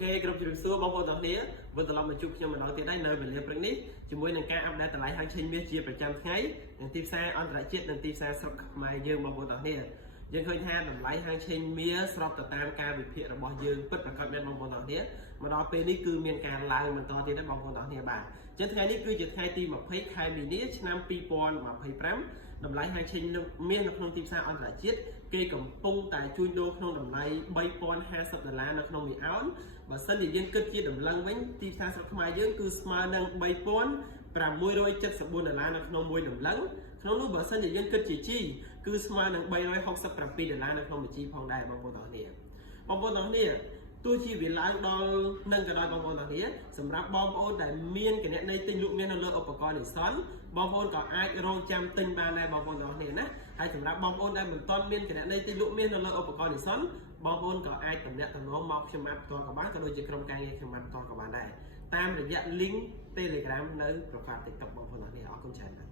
Ok,ក្រុមជំនុំសួរបងប្អូនទាំងគ្នាវិលត្រឡប់មកជួបខ្ញុំម្ដងទៀតហើយនៅវេលាព្រឹកនេះជាមួយនឹងការអាប់ដេតតម្លៃហាងឆេងមាសជាប្រចាំថ្ងៃនិងទីផ្សារអន្តរជាតិនិងទីផ្សារស្រុកខ្មែរយើងបងប្អូនទាំងគ្នាយើងឃើញថាតម្លៃហាងឆេងមាសស្របទៅតាមការវិភាគរបស់យើងពិតប្រាកដមែនបងប្អូនទាំងគ្នាមកដល់ពេលនេះគឺមានការឡើងបន្តទៀតដែរបងប្អូនទាំងគ្នាបាទអញ្ចឹងថ្ងៃនេះគឺជាថ្ងៃទី20ខែមីនាឆ្នាំ2025តម្លៃហាងឆេងមាសនៅក្នុងទីផ្សារអន្តរជាតិគេកំពុងតែជួញដូរក្នុងតម្លៃ$3050នៅក្នុង1អោនបើសិនជាយើងគិតជាតម្លឹងវិញទីផ្សារស្រុកខ្មែរយើងគឺស្មើនឹង$3674នៅក្នុង1តម្លឹងក្នុងនោះបើសិនជាយើងគិតជាជីគឺស្មើនឹង$367នៅក្នុង1ជីផងដែរបងប្អូនទាំងគ្នាបងប្អូនទាំងគ្នាទោះជាវាឡើងដល់នឹងក៏ដោយបងប្អូនទាំងគ្នាសម្រាប់បងប្អូនដែលមានគណនីទិញលក់មាសនៅលើឧបករណ៍និស្សិតបងប្អូនក៏អាចរងចាំទិញបានដែរបងប្អូនទាំងគ្នាណាហើយសម្រាប់បងប្អូនដែលមិនទាន់មានគណនីទិញលក់មាសនៅលើឧបករណ៍និស្សិតបងប្អូនក៏អាចទំនាក់ទំនងមកខ្ញុំអាចផ្ទាល់ក៏បានក៏ដូចជាក្រុមការងារខ្ញុំអាចផ្ទាល់ក៏បានដែរតាមរយៈ link Telegram នៅ profile TikTok បងប្អូនទាំងគ្នាអរគុណច្រើនណាស់